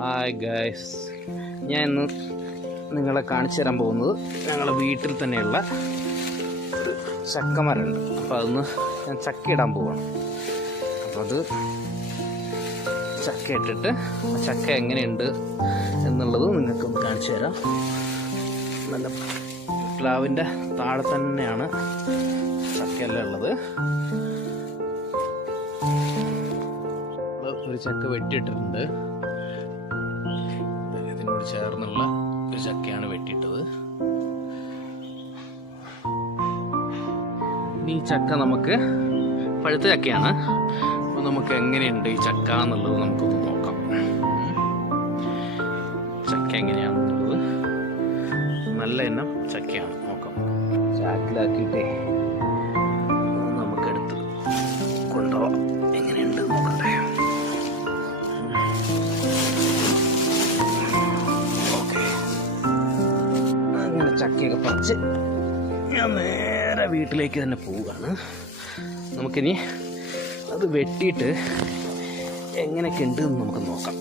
Hi guys ഞാൻ ഇന്ന് നിങ്ങളെ കാണിച്ചു തരാൻ പോകുന്നത് ഞങ്ങളുടെ വീട്ടിൽ തന്നെയുള്ള ചക്കമരമുണ്ട്. അപ്പോൾ അതൊന്ന് ഞാൻ ചക്ക ഇടാൻ പോവാണ്. അപ്പോൾ അത് ചക്ക ഇട്ടിട്ട് ചക്ക എങ്ങനെയുണ്ട് എന്നുള്ളത് നിങ്ങൾക്ക് കാണിച്ചു തരാം. നല്ല പ്ലാവിന്റെ താഴെ തന്നെയാണ് ചക്കയെല്ലാം ഉള്ളത്. ഒരു ചക്ക വെട്ടിയിട്ടിട്ടുണ്ട്. ഇതിനോട് ചേർന്നുള്ള ഒരു ചക്കയാണ് വെട്ടിയിട്ടത്. ഈ ചക്ക നമുക്ക് പഴുത്ത ചക്കയാണ്. അപ്പോൾ നമുക്ക് എങ്ങനെയുണ്ട് ഈ ചക്ക എന്നുള്ളത് നമുക്കൊന്ന് നോക്കാം. ചക്ക എങ്ങനെയാണെന്നുള്ളത്. നല്ല എണ്ണം ചക്കയാണ്. നോക്കാം. ചാക്കിലാക്കിയിട്ടേ. നമുക്കെടുത്ത് കൊണ്ടുപോവാം. ചക്കയൊക്കെ പറിച്ച് ഞാൻ നേരെ വീട്ടിലേക്ക് തന്നെ പോവുകയാണ്. നമുക്കിനി അത് വെട്ടിയിട്ട് എങ്ങനെയൊക്കെ ഉണ്ട് എന്ന് നമുക്ക് നോക്കാം.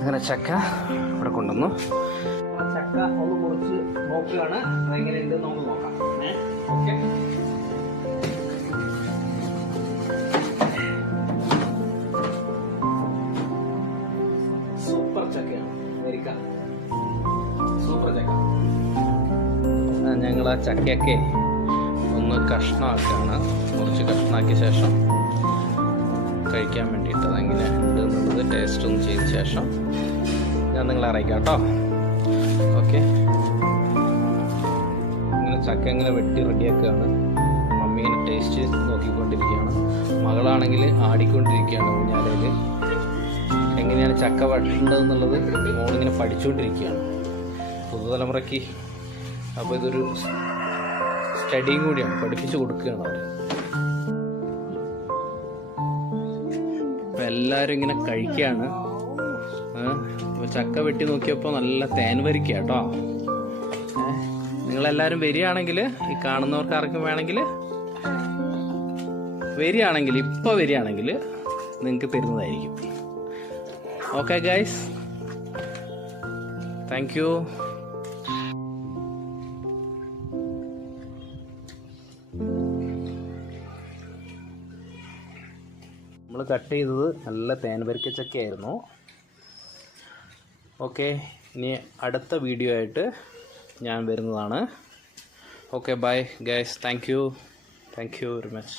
അങ്ങനെ ചക്ക ഇവിടെ കൊണ്ടുവന്നു. ആ ചക്ക ഒന്ന് മുറിച്ച് നോക്കുകയാണ്. അതെങ്ങനെയുണ്ട് നമുക്ക് നോക്കാം. ഓക്കെ. സൂപ്പർ ചക്കയാണ് അമേരിക്ക. സൂപ്പർ ചക്ക. ഞങ്ങൾ ആ ചക്കയൊക്കെ ഒന്ന് കഷ്ണമാക്കുകയാണ് മുറിച്ച് കഷ്ണമാക്കിയ ശേഷം കഴിക്കാൻ വേണ്ടിയിട്ട് അതെങ്ങനെ ഉണ്ട് എന്നുള്ളത് ടേസ്റ്റ് ഒന്ന് ചെയ്ത ശേഷം ഞാൻ നിങ്ങളെ അറിയിക്കാം കേട്ടോ. ഓക്കെ. ഇങ്ങനെ ചക്ക ഇങ്ങനെ വെട്ടി റെഡിയാക്കുകയാണ്. മമ്മി ഇങ്ങനെ ടേസ്റ്റ് നോക്കിക്കൊണ്ടിരിക്കുകയാണ്. മകളാണെങ്കിൽ ആടിക്കൊണ്ടിരിക്കുകയാണ് ഊഞ്ഞാലയിൽ എങ്ങനെയാണ് ചക്ക വെട്ടേണ്ടതെന്നുള്ളത് മോളിങ്ങനെ പഠിച്ചുകൊണ്ടിരിക്കുകയാണ് പുതുതലമുറയ്ക്ക് അപ്പോൾ ഇതൊരു സ്റ്റഡിയും കൂടിയാണ്. പഠിപ്പിച്ചു കൊടുക്കുകയാണ് അവർ എല്ലാവരും ഇങ്ങനെ കഴിക്കുകയാണ്. ചക്ക വെട്ടി നോക്കിയപ്പോൾ നല്ല തേൻ വരിക്ക കേട്ടോ. നിങ്ങളെല്ലാവരും വരികയാണെങ്കിൽ ഈ കാണുന്നവർക്ക് ആർക്കും വേണമെങ്കിൽ വരികയാണെങ്കിൽ ഇപ്പോൾ വരികയാണെങ്കിൽ നിങ്ങൾക്ക് തരുന്നതായിരിക്കും. ഓക്കെ ഗൈസ് താങ്ക് യു നമ്മൾ കട്ട് ചെയ്തത് നല്ല തേൻ വരിക്ക ചക്കയായിരുന്നു. ഓക്കെ ഇനി അടുത്ത വീഡിയോ ആയിട്ട് ഞാൻ വരുന്നതാണ്. Okay bye guys thank you thank you very much